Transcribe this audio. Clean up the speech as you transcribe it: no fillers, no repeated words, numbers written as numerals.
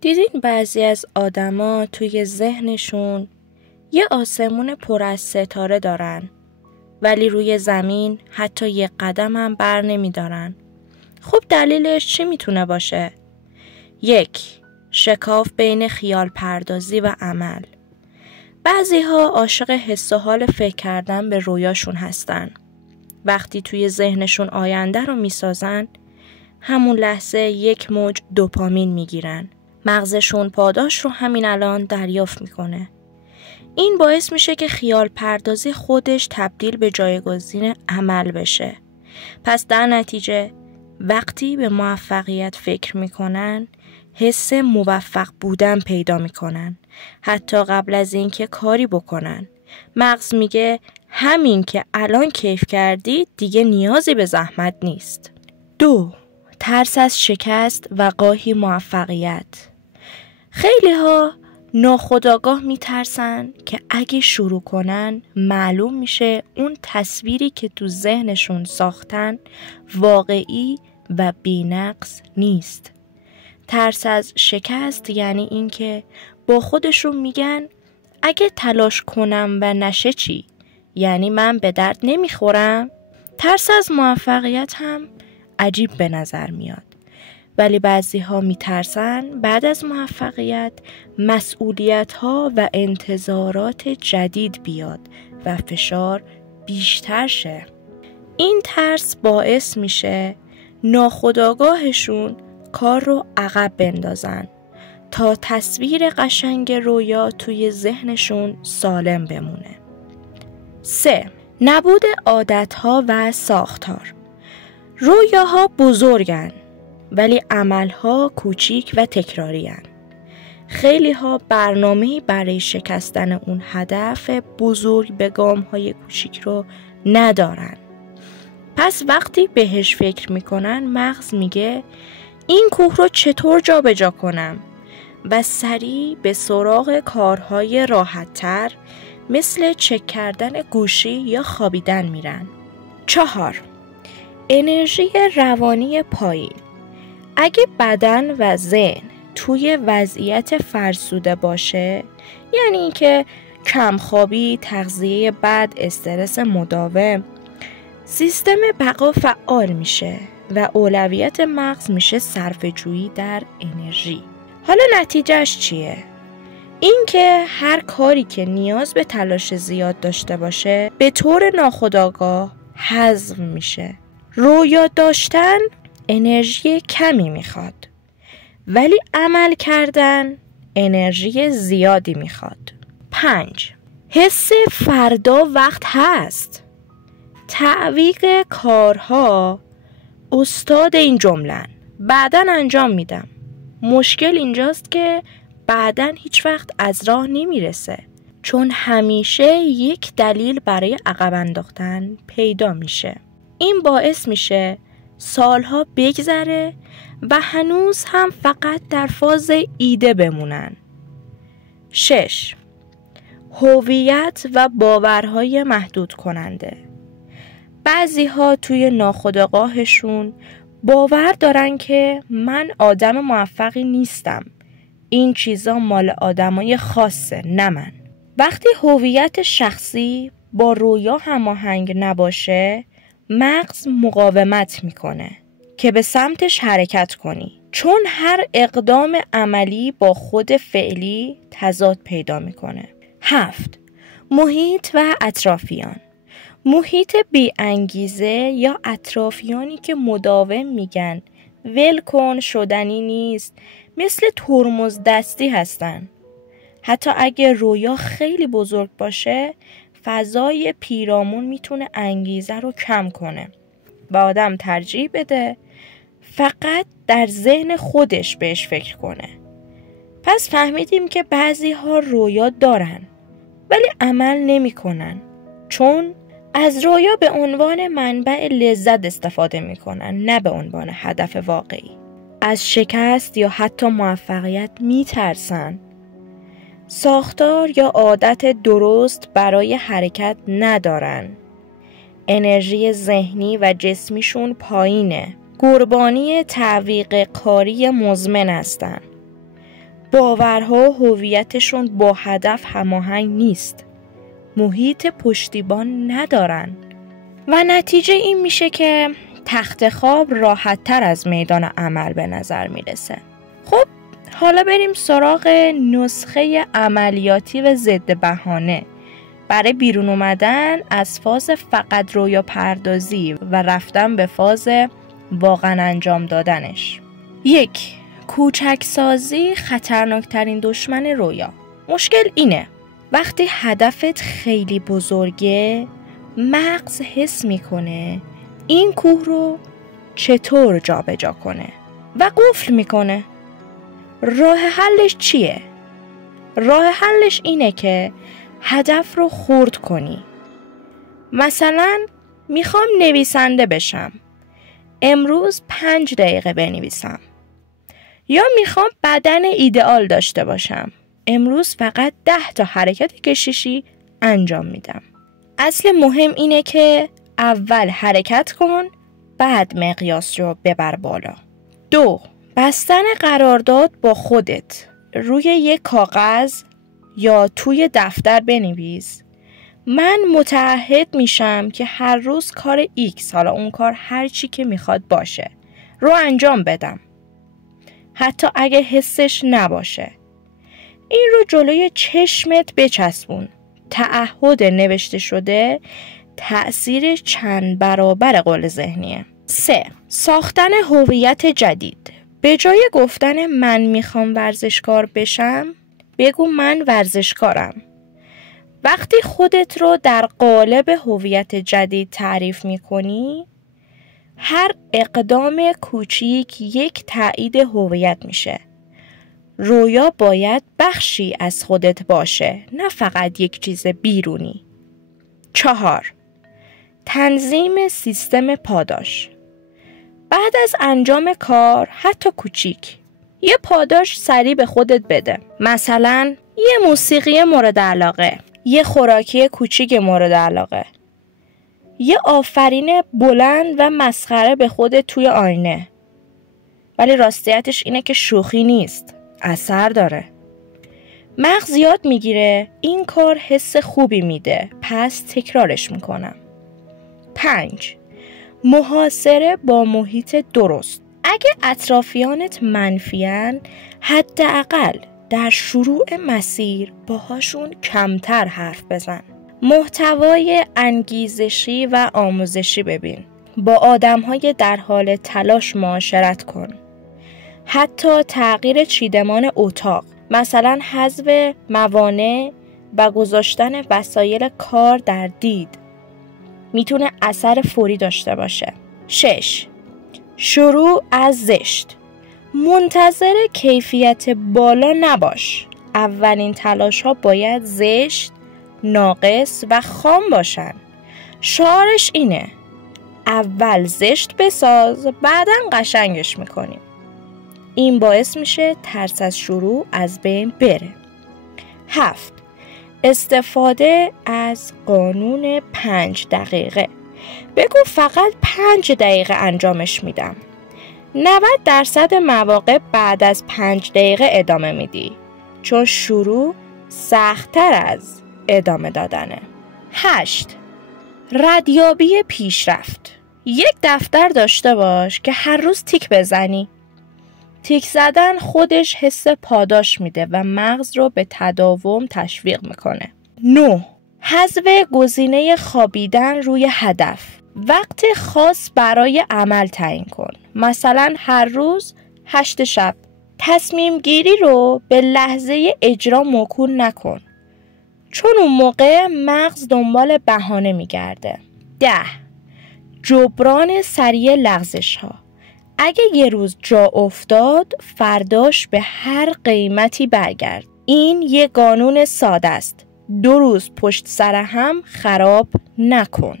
دیدین بعضی از آدما توی ذهنشون یه آسمون پر از ستاره دارن ولی روی زمین حتی یه قدم هم بر نمی دارن. خب دلیلش چی میتونه باشه؟ 1. شکاف بین خیال پردازی و عمل. بعضی ها عاشق حس و حال فکر کردن به رویاشون هستن. وقتی توی ذهنشون آینده رو میسازن، همون لحظه یک موج دوپامین میگیرن. مغزشون پاداش رو همین الان دریافت میکنه. این باعث میشه که خیال پردازی خودش تبدیل به جایگزین عمل بشه. پس در نتیجه وقتی به موفقیت فکر میکنن، حس موفق بودن پیدا میکنن. حتی قبل از اینکه کاری بکنن. مغز میگه همین که الان کیف کردی دیگه نیازی به زحمت نیست. 2. ترس از شکست و گاهی موفقیت. خیلی ها ناخودآگاه میترسن که اگه شروع کنن معلوم میشه اون تصویری که تو ذهنشون ساختن واقعی و بی‌نقص نیست. ترس از شکست یعنی این که با خودشون میگن اگه تلاش کنم و نشه چی؟ یعنی من به درد نمیخورم؟ ترس از موفقیت هم عجیب به نظر میاد. ولی بعضی ها میترسن بعد از موفقیت مسئولیت ها و انتظارات جدید بیاد و فشار بیشتر شه. این ترس باعث میشه ناخودآگاهشون کار رو عقب بندازن تا تصویر قشنگ رویا توی ذهنشون سالم بمونه. 3. نبود عادتها و ساختار. رویاها بزرگن ولی عملها کوچیک و تکراری‌اند. خیلی ها برنامه‌ای برای شکستن اون هدف بزرگ به گام‌های کوچیک رو ندارن. پس وقتی بهش فکر میکنن مغز میگه این کوه رو چطور جابجا کنم و سریع به سراغ کارهای راحت‌تر مثل چک کردن گوشی یا خوابیدن میرن. 4. انرژی روانی پایین. اگه بدن و ذهن توی وضعیت فرسوده باشه، یعنی اینکه کمخوابی، تغذیه بد، استرس مداوم، سیستم بقا فعال میشه و اولویت مغز میشه صرفه‌جویی در انرژی. حالا نتیجهش چیه؟ این که هر کاری که نیاز به تلاش زیاد داشته باشه به طور ناخودآگاه حذف میشه. رویا داشتن انرژی کمی میخواد ولی عمل کردن انرژی زیادی میخواد. 5. حس فردا وقت هست. تعویق کارها استاد این جملن. بعداً انجام میدم. مشکل اینجاست که بعداً هیچ وقت از راه نمیرسه، چون همیشه یک دلیل برای عقب انداختن پیدا میشه. این باعث میشه سالها بگذره و هنوز هم فقط در فاز ایده بمونن. 6. هویت و باورهای محدود کننده. بعضی ها توی ناخودآگاهشون باور دارن که من آدم موفقی نیستم. این چیزا مال آدمای خاصه، نه من. وقتی هویت شخصی با رویا هماهنگ نباشه، مغز مقاومت میکنه که به سمتش حرکت کنی، چون هر اقدام عملی با خود فعلی تضاد پیدا میکنه. 7. محیط و اطرافیان. محیط بی انگیزه یا اطرافیانی که مداوم میگن ول کن، شدنی نیست، مثل ترمز دستی هستن. حتی اگه رویا خیلی بزرگ باشه، فضای پیرامون میتونه انگیزه رو کم کنه و آدم ترجیح بده فقط در ذهن خودش بهش فکر کنه. پس فهمیدیم که بعضی ها رویا دارن ولی عمل نمی کنن، چون از رویا به عنوان منبع لذت استفاده می کنن، نه به عنوان هدف واقعی. از شکست یا حتی موفقیت می ترسن. ساختار یا عادت درست برای حرکت ندارن. انرژی ذهنی و جسمیشون پایینه. قربانی تعویق کاری مزمن هستن. باورها و هویتشون با هدف هماهنگ نیست. محیط پشتیبان ندارن و نتیجه این میشه که تخت خواب راحت تر از میدان عمل به نظر میرسه. خب حالا بریم سراغ نسخه عملیاتی و ضد بهانه برای بیرون اومدن از فاز فقط رویا پردازی و رفتن به فاز واقعا انجام دادنش. 1. کوچک سازی خطرناکترین دشمن رویا. مشکل اینه وقتی هدفت خیلی بزرگه، مغز حس میکنه این کوه رو چطور جابجا کنه و قفل میکنه. راه حلش چیه؟ راه حلش اینه که هدف رو خرد کنی. مثلا میخوام نویسنده بشم، امروز 5 دقیقه بنویسم. یا میخوام بدن ایدئال داشته باشم، امروز فقط 10 تا حرکت کششی انجام میدم. اصل مهم اینه که اول حرکت کن، بعد مقیاس رو ببر بالا. 2. بستن قرارداد با خودت. روی یک کاغذ یا توی دفتر بنویس من متعهد میشم که هر روز کار X، حالا اون کار هر چی که میخواد باشه، رو انجام بدم، حتی اگه حسش نباشه. این رو جلوی چشمت بچسبون. تعهد نوشته شده تأثیر چند برابر قول ذهنیه. 3. ساختن هویت جدید. به جای گفتن من میخوام ورزشکار بشم، بگو من ورزشکارم. وقتی خودت رو در قالب هویت جدید تعریف میکنی، هر اقدام کوچیک یک تایید هویت میشه. رویا باید بخشی از خودت باشه، نه فقط یک چیز بیرونی. 4. تنظیم سیستم پاداش. بعد از انجام کار، حتی کوچیک، یه پاداش سریع به خودت بده. مثلا یه موسیقی مورد علاقه، یه خوراکی کوچیک مورد علاقه، یه آفرین بلند و مسخره به خودت توی آینه. ولی راستیتش اینه که شوخی نیست، اثر داره. مغز یاد میگیره این کار حس خوبی میده، پس تکرارش میکنم. 5. محاصره با محیط درست. اگه اطرافیانت منفیان، حداقل در شروع مسیر باهاشون کمتر حرف بزن. محتوای انگیزشی و آموزشی ببین. با آدم‌های در حال تلاش معاشرت کن. حتی تغییر چیدمان اتاق، مثلا حذف موانع و گذاشتن وسایل کار در دید، میتونه اثر فوری داشته باشه. 6. شروع از زشت. منتظر کیفیت بالا نباش. اولین تلاش ها باید زشت، ناقص و خام باشن. شعارش اینه اول زشت بساز، بعداً قشنگش میکنیم. این باعث میشه ترس از شروع از بین بره. 7. استفاده از قانون 5 دقیقه. بگو فقط 5 دقیقه انجامش میدم. 90% مواقع بعد از 5 دقیقه ادامه میدی، چون شروع سخت‌تر از ادامه دادنه. 8. ردیابی پیشرفت. یک دفتر داشته باش که هر روز تیک بزنی. تیک زدن خودش حس پاداش میده و مغز رو به تداوم تشویق میکنه. 9. حذف گزینه خوابیدن روی هدف. وقت خاص برای عمل تعیین کن. مثلا هر روز 8 شب. تصمیم گیری رو به لحظه اجرا موکول نکن، چون اون موقع مغز دنبال بهانه میگرده. 10. جبران سریع لغزش ها. اگه یه روز جا افتاد، فرداش به هر قیمتی برگرد. این یه قانون ساده است. 2 روز پشت سر هم خراب نکن.